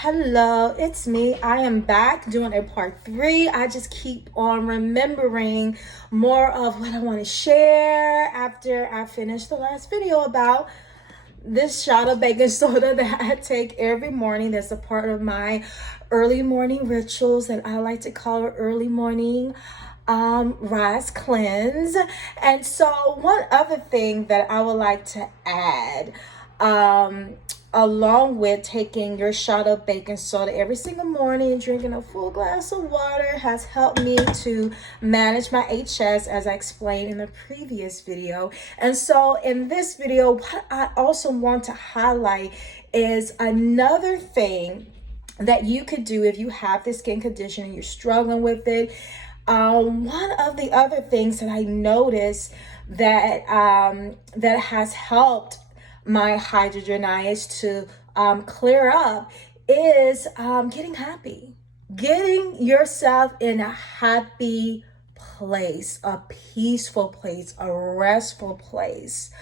Hello, it's me. I am back doing a part 3. I just keep on remembering more of what I want to share after I finish the last video about this shot of baking soda that I take every morning. That's a part of my early morning rituals that I like to call early morning rise cleanse. And so one other thing that I would like to add, along with taking your shot of baking soda every single morning and drinking a full glass of water, has helped me to manage my HS, as I explained in the previous video. And so in this video, what I also want to highlight is another thing that you could do if you have this skin condition and you're struggling with it. One of the other things that I noticed that that has helped my hydrogenitis to clear up is getting happy. Getting yourself in a happy place, a peaceful place, a restful place.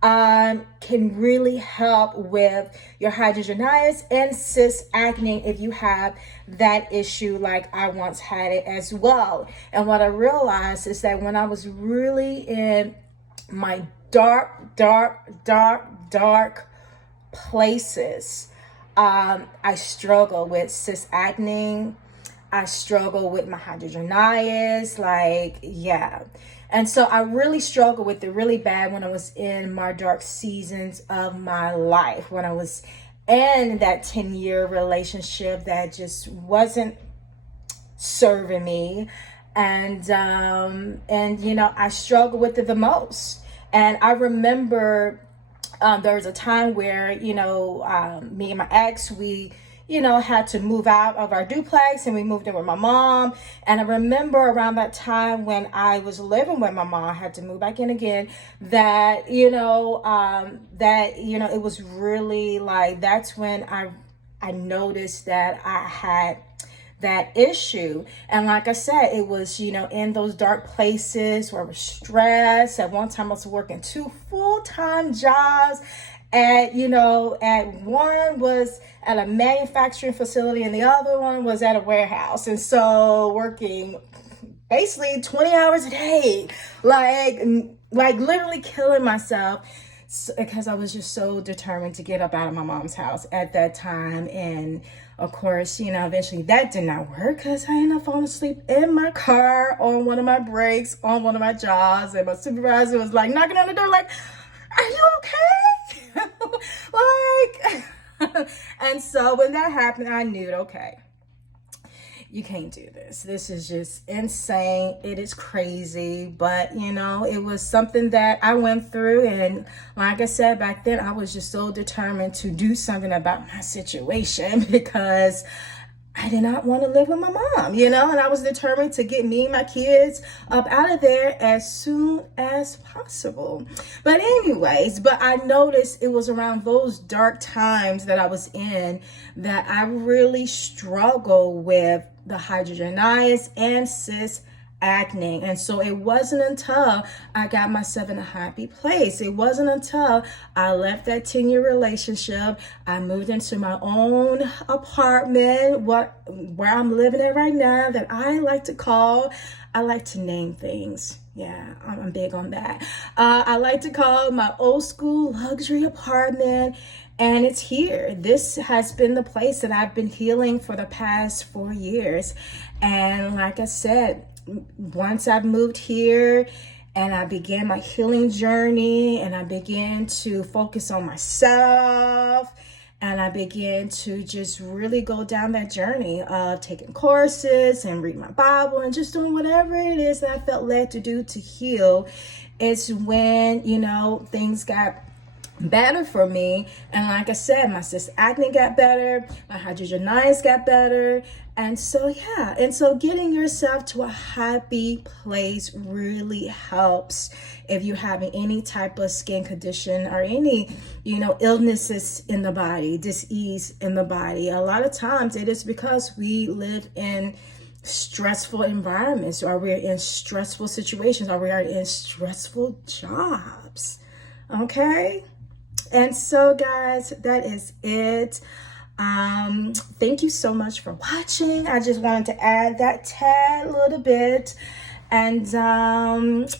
Can really help with your hydrogenitis and cyst acne if you have that issue like I once had it as well. And what I realized is that when I was really in my dark places, I struggle with cyst acne. I struggle with my hydrogenitis, And so I really struggled with it really bad when I was in my dark seasons of my life, when I was in that 10-year relationship that just wasn't serving me. And I struggled with it the most. And I remember there was a time where, me and my ex, we had to move out of our duplex and we moved in with my mom. And I remember around that time when I was living with my mom, I had to move back in again, that, it was really like, that's when I noticed that I had that issue. And like I said, it was, in those dark places where I was stressed. At one time I was working 2 full-time jobs. At one was at a manufacturing facility and the other one was at a warehouse. And so working basically 20 hours a day, like literally killing myself because I was just so determined to get up out of my mom's house at that time. And of course, eventually that did not work because I ended up falling asleep in my car on one of my breaks on one of my jobs. And my supervisor was like knocking on the door like, "Are you okay?" And so when that happened, I knew, okay, you can't do this. This is just insane. It is crazy. But, it was something that I went through. And like I said, back then, I was just so determined to do something about my situation because I did not want to live with my mom, and I was determined to get me and my kids up out of there as soon as possible. But I noticed it was around those dark times that I was in that I really struggled with the hydrogenitis and cyst acne. And so it wasn't until I got myself in a happy place. It wasn't until I left that 10-year relationship, I moved into my own apartment, where I'm living at right now, that I like to name things. Yeah, I'm big on that. I like to call my old school luxury apartment. And it's here. This has been the place that I've been healing for the past 4 years. And like I said, once I've moved here and I began my healing journey and I began to focus on myself and I began to just really go down that journey of taking courses and reading my Bible and just doing whatever it is that I felt led to do to heal, it's when, things got better for me. And like I said, my cyst acne got better, my hydrogenitis got better. And so getting yourself to a happy place really helps if you're having any type of skin condition or any, illnesses in the body, disease in the body. A lot of times it is because we live in stressful environments, or we're in stressful situations, or we are in stressful jobs. Okay? And so guys, that is it. Thank you so much for watching. I just wanted to add that tad little bit. And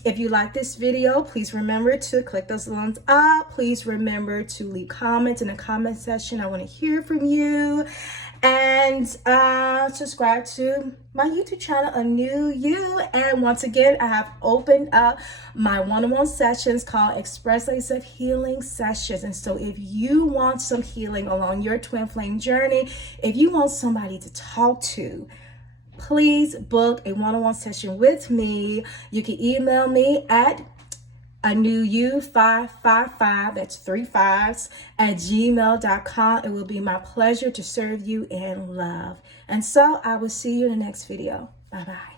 if you like this video, please remember to click those thumbs up. Please remember to leave comments in the comment section. I want to hear from you. And subscribe to my YouTube channel, A New You. And once again, I have opened up my one-on-one sessions called Express Thyself Healing Sessions. And so if you want some healing along your twin flame journey, if you want somebody to talk to, please book a one-on-one session with me. You can email me at anewyou555, that's 3 5s, at gmail.com. It will be my pleasure to serve you in love. And so I will see you in the next video. Bye-bye.